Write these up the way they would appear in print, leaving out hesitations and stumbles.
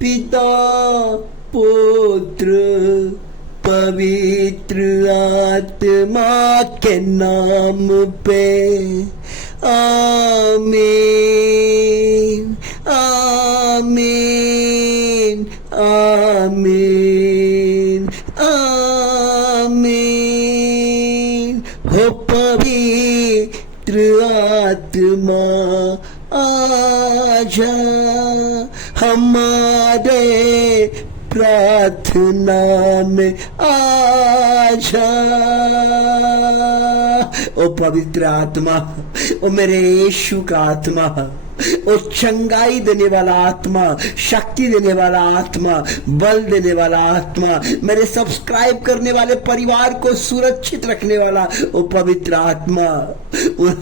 पिता पुत्र पवित्र आत्मा के नाम पे आमीन आमीन आमीन आमीन। हो पवित्र आत्मा आजा हमारे प्रार्थना में आजा। ओ पवित्र आत्मा, ओ मेरे यीशु का आत्मा, ओ चंगाई देने वाला आत्मा, शक्ति देने वाला आत्मा, बल देने वाला आत्मा, मेरे सब्सक्राइब करने वाले परिवार को सुरक्षित रखने वाला ओ पवित्र आत्मा,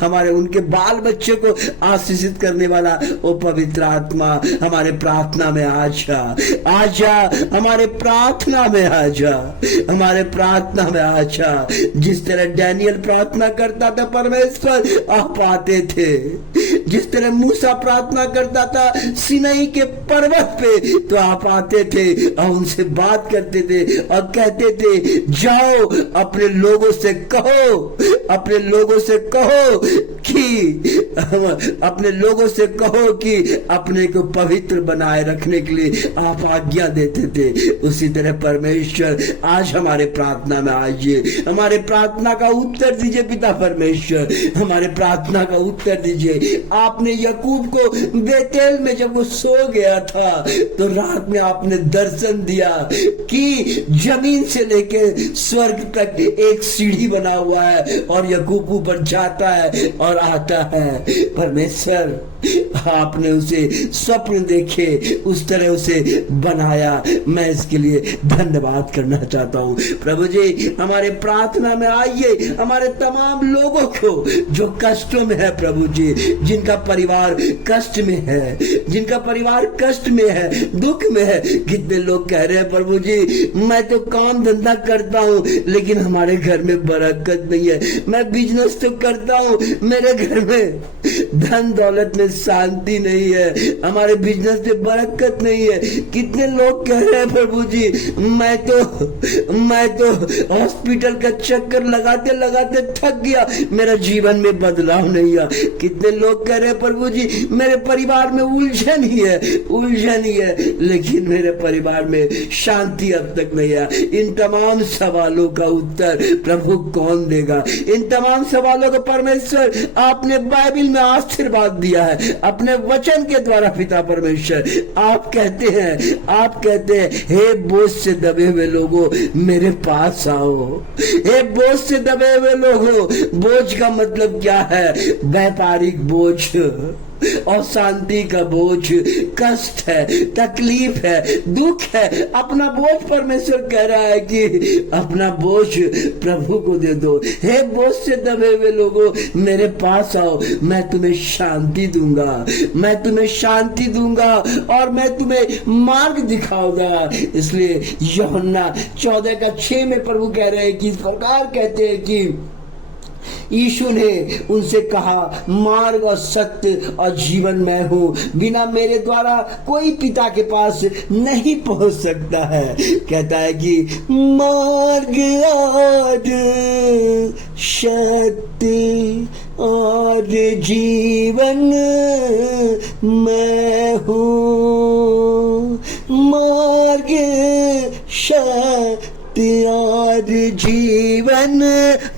हमारे उनके बाल बच्चे को आशीषित करने वाला ओ पवित्र आत्मा, हमारे प्रार्थना में आजा आजा, हमारे प्रार्थना में आजा, हमारे प्रार्थना में आजा। जिस तरह डैनियल प्रार्थना करता था परमेश्वर आप आते थे, जिस तरह मूसा प्रार्थना करता था सिनाई के पर्वत पे तो आप आते थे और उनसे बात करते थे और कहते थे जाओ अपने लोगों से कहो, अपने लोगों से कहो कि अपने लोगों से कहो कि अपने को पवित्र बनाए रखने के लिए आप आज्ञा देते थे। उसी तरह परमेश्वर आज हमारे प्रार्थना में आइए, हमारे प्रार्थना का उत्तर दीजिए पिता परमेश्वर, हमारे प्रार्थना का उत्तर दीजिए। आपने याकूब को बेतेल में जब वो सो गया था तो रात में आपने दर्शन दिया कि जमीन से लेकर स्वर्ग तक एक सीढ़ी बना हुआ है और याकूब ऊपर जाता है और आता है। परमेश्वर आपने उसे स्वप्न देखे, उस तरह उसे बनाया। मैं इसके लिए धन्यवाद करना चाहता हूँ। प्रभु जी हमारे प्रार्थना में आइए, हमारे तमाम लोगों को जो कष्टों में है प्रभु जी, जिनका परिवार कष्ट में है, जिनका परिवार कष्ट में है, दुख में है। कितने लोग कह रहे हैं प्रभु जी मैं तो काम धंधा करता हूँ लेकिन हमारे घर में बरकत नहीं है, मैं बिजनेस तो करता हूँ मेरे घर में धन दौलत में शांति नहीं है, हमारे बिजनेस में बरकत नहीं है। कितने लोग कह रहे हैं प्रभु जी मैं तो हॉस्पिटल का चक्कर लगाते लगाते थक गया, मेरा जीवन में बदलाव नहीं आया। कितने लोग कह रहे हैं प्रभु जी मेरे परिवार में उलझन ही है, लेकिन मेरे परिवार में शांति अब तक नहीं है। इन तमाम सवालों का उत्तर प्रभु कौन देगा? इन तमाम सवालों को परमेश्वर आपने बाइबल में आशीर्वाद दिया है अपने वचन के द्वारा। पिता परमेश्वर आप कहते हैं हे बोझ से दबे हुए लोगों मेरे पास आओ। हे बोझ से दबे हुए लोगों, बोझ का मतलब क्या है? व्यापारिक बोझ, अशांति का बोझ, कष्ट है, तकलीफ है, दुख है, अपना बोझ परमेश्वर कह रहा है कि अपना बोझ प्रभु को दे दो। हे बोझ से दबे हुए लोगों मेरे पास आओ, मैं तुम्हें शांति दूंगा, मैं तुम्हें शांति दूंगा और मैं तुम्हें मार्ग दिखाऊंगा। इसलिए यूहन्ना 14:6 में प्रभु कह रहे हैं कि इस प्रकार कहते हैं कि यीशु ने उनसे कहा मार्ग और सत्य और जीवन मैं हूँ, बिना मेरे द्वारा कोई पिता के पास नहीं पहुंच सकता है। कहता है कि मार्ग और सत्य और जीवन मैं हूँ, मार्ग और जीवन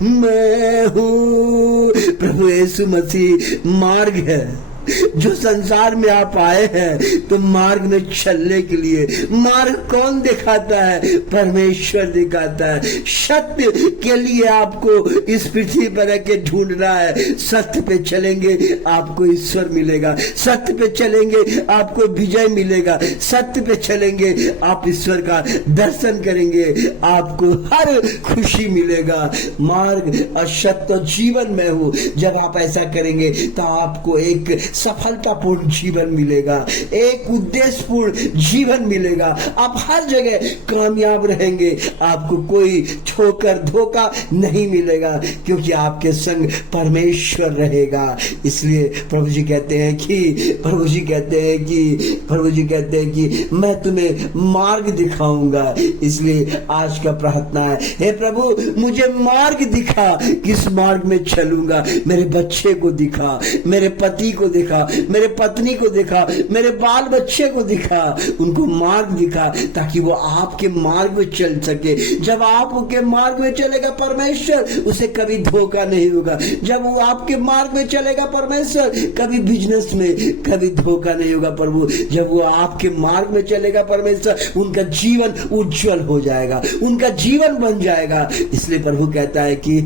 मैं हूँ। प्रभु यीशु मसीह मार्ग है। जो संसार में आप आए हैं तो मार्ग में चलने के लिए, मार्ग कौन दिखाता है? परमेश्वर दिखाता है। सत्य के लिए आपको इस पृथ्वी पर आके ढूंढना है। सत्य पे चलेंगे आपको ईश्वर मिलेगा, सत्य पे चलेंगे आपको विजय मिलेगा, सत्य पे चलेंगे आप ईश्वर का दर्शन करेंगे, आपको हर खुशी मिलेगा। मार्ग और सत्य जीवन में हूँ। जब आप ऐसा करेंगे तो आपको एक सफलतापूर्ण जीवन मिलेगा, एक उद्देश्यपूर्ण जीवन मिलेगा। आप हर जगह कामयाब रहेंगे, आपको कोई ठोकर धोखा नहीं मिलेगा, क्योंकि आपके संग परमेश्वर रहेगा। इसलिए प्रभु जी कहते हैं कि मैं तुम्हें मार्ग दिखाऊंगा। इसलिए आज का प्रार्थना है, हे प्रभु मुझे मार्ग दिखा, किस मार्ग में चलूंगा। मेरे बच्चे को दिखा, मेरे पति को दिखा, मेरे पत्नी को दिखा, मेरे बाल बच्चे को दिखा, उनको मार्ग दिखा, ताकि वो आपके मार्ग में चल सके। जब आप उनके मार्ग में चलेगा परमेश्वर, उसे कभी धोखा नहीं होगा। जब वो आपके मार्ग में चलेगा परमेश्वर, कभी बिजनेस में कभी धोखा नहीं होगा प्रभु। जब वो आपके मार्ग में चलेगा परमेश्वर, उनका जीवन उज्जवल हो जाएगा, उनका जीवन बन जाएगा। इसलिए प्रभु कहता है कि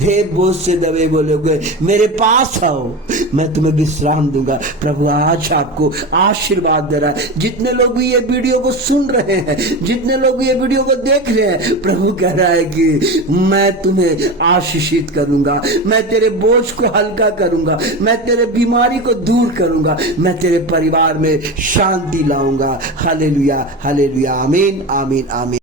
हे बोझ से दबे हुए लोग, मेरे पास आओ, मैं तुम्हें विश्राम दूंगा। प्रभु आज आपको आशीर्वाद दे रहा है। जितने लोग भी ये वीडियो को सुन रहे हैं, जितने लोग ये वीडियो को देख रहे हैं, प्रभु कह रहा है कि मैं तुम्हें आशीषित करूंगा, मैं तेरे बोझ को हल्का करूंगा, मैं तेरे बीमारी को दूर करूंगा, मैं तेरे परिवार में शांति लाऊंगा। हालेलुया, हालेलुया, आमीन, आमीन, आमीन।